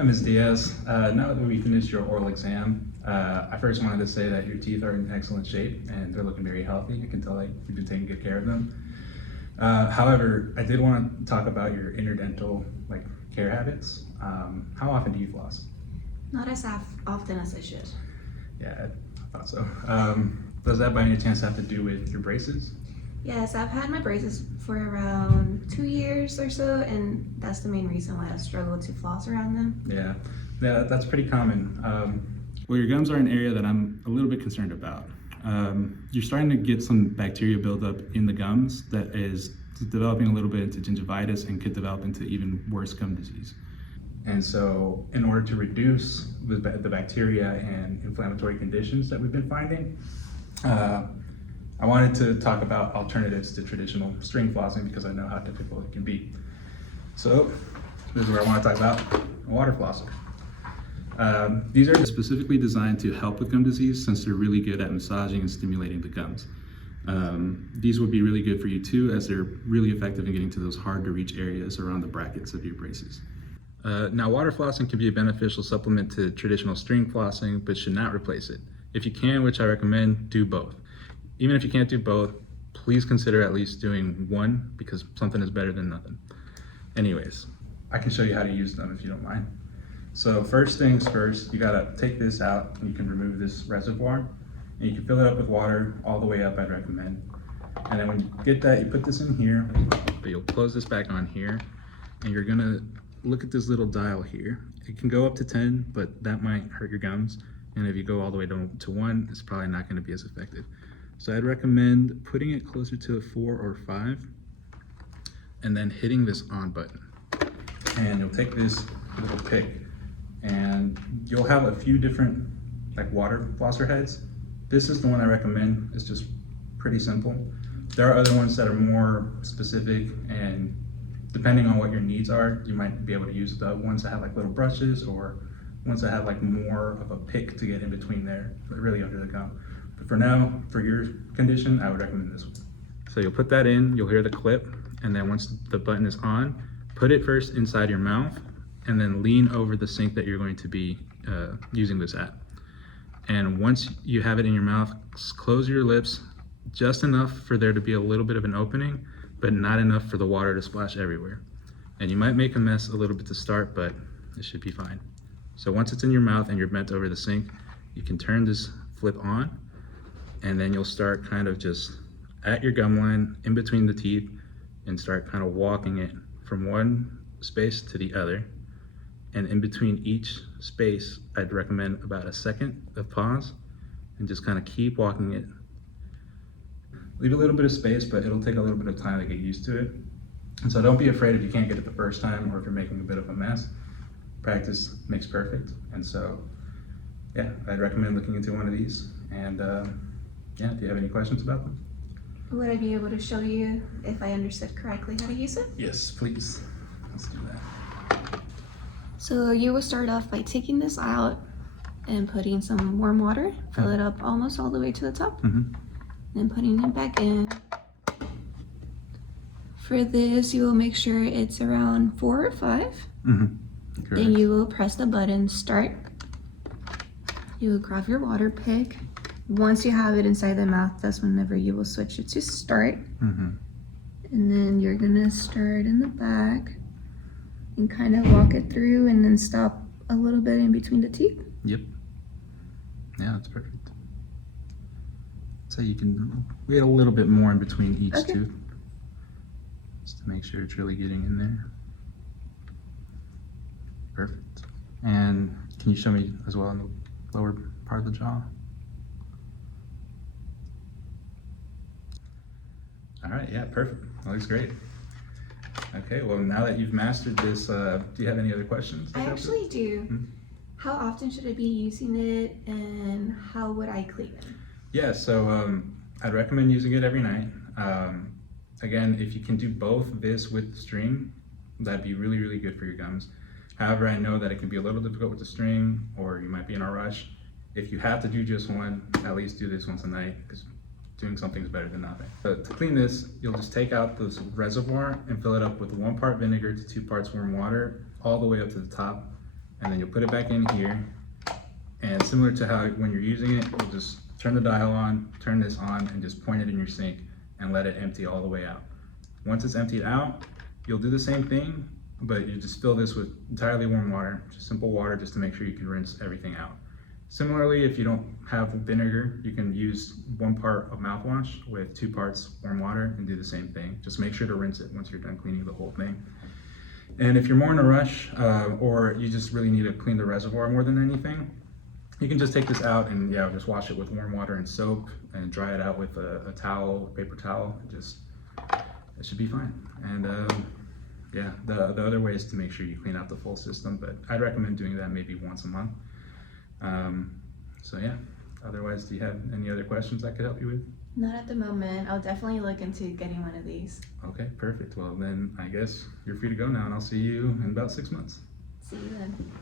Hi, Ms. Diaz. Now that we finished your oral exam, I first wanted to say that your teeth are in excellent shape and they're looking very healthy. I can tell that you've been taking good care of them. However, I did want to talk about your interdental care habits. How often do you floss? Not as often as I should. Yeah, I thought so. Does that by any chance have to do with your braces? Yes, I've had my braces for around 2 years or so, and that's the main reason why I struggle to floss around them. Yeah, that's pretty common. Well, your gums are an area that I'm a little bit concerned about. You're starting to get some bacteria buildup in the gums that is developing a little bit into gingivitis and could develop into even worse gum disease. And so in order to reduce the bacteria and inflammatory conditions that we've been finding, I wanted to talk about alternatives to traditional string flossing because I know how difficult it can be. So this is where I want to talk about a water flosser. These are specifically designed to help with gum disease since they're really good at massaging and stimulating the gums. These would be really good for you too, as they're really effective in getting to those hard to reach areas around the brackets of your braces. Now, water flossing can be a beneficial supplement to traditional string flossing, but should not replace it. If you can, which I recommend, do both. Even if you can't do both, please consider at least doing one because something is better than nothing. Anyways, I can show you how to use them if you don't mind. So first things first, you gotta take this out and you can remove this reservoir and you can fill it up with water all the way up, I'd recommend. And then when you get that, you put this in here, but you'll close this back on here and you're gonna look at this little dial here. It can go up to 10, but that might hurt your gums. And if you go all the way down to 1, it's probably not gonna be as effective. So I'd recommend putting it closer to a 4 or 5 and then hitting this on button. And you'll take this little pick and you'll have a few different water flosser heads. This is the one I recommend. It's just pretty simple. There are other ones that are more specific, and depending on what your needs are, you might be able to use the ones that have little brushes or ones that have more of a pick to get in between there, really under the gum. But for now, for your condition, I would recommend this one. So you'll put that in, you'll hear the clip, and then once the button is on, put it first inside your mouth and then lean over the sink that you're going to be using this at. And once you have it in your mouth, close your lips just enough for there to be a little bit of an opening, but not enough for the water to splash everywhere. And you might make a mess a little bit to start, but it should be fine. So once it's in your mouth and you're bent over the sink, you can turn this flip on, and then you'll start kind of just at your gum line in between the teeth and start kind of walking it from one space to the other. And in between each space, I'd recommend about a second of pause and just kind of keep walking it. Leave a little bit of space, but it'll take a little bit of time to get used to it. And so don't be afraid if you can't get it the first time or if you're making a bit of a mess. Practice makes perfect. And so, yeah, I'd recommend looking into one of these. And yeah, do you have any questions about them? Would I be able to show you, if I understood correctly, how to use it? Yes, please. Let's do that. So you will start off by taking this out and putting some warm water, fill it up almost all the way to the top, then putting it back in. For this, you will make sure it's around 4 or 5. Then you will press the button, start. You will grab your water pick. Once you have it inside the mouth, that's whenever you will switch it to start. And then you're gonna start in the back and kind of walk it through and then stop a little bit in between the teeth. Yep. Yeah, that's perfect. So you can wait a little bit more in between each tooth, just to make sure it's really getting in there. Perfect. And can you show me as well in the lower part of the jaw? All right, yeah, perfect. That looks great. Okay, well, now that you've mastered this, do you have any other questions? I actually do. How often should I be using it, and how would I clean it? Yeah, so I'd recommend using it every night. Again, if you can do both this with the string, that'd be really, really good for your gums. However, I know that it can be a little difficult with the string, or you might be in a rush. If you have to do just one, at least do this once a night, because doing something is better than nothing. But to clean this, you'll just take out this reservoir and fill it up with 1 part vinegar to 2 parts warm water, all the way up to the top. and then you'll put it back in here. And similar to how when you're using it, you'll just turn the dial on, turn this on, and just point it in your sink and let it empty all the way out. Once it's emptied out, you'll do the same thing, but you just fill this with entirely warm water, just simple water, just to make sure you can rinse everything out. Similarly, if you don't have vinegar, you can use 1 part of mouthwash with 2 parts warm water and do the same thing. Just make sure to rinse it once you're done cleaning the whole thing. And if you're more in a rush, or you just really need to clean the reservoir more than anything, you can just take this out and just wash it with warm water and soap and dry it out with a towel, paper towel. It should be fine. And the other way is to make sure you clean out the full system, but I'd recommend doing that maybe once a month. So yeah, otherwise, do you have any other questions I could help you with? Not at the moment. I'll definitely look into getting one of these. Okay, perfect. Well, then I guess you're free to go now, and I'll see you in about 6 months. See you then.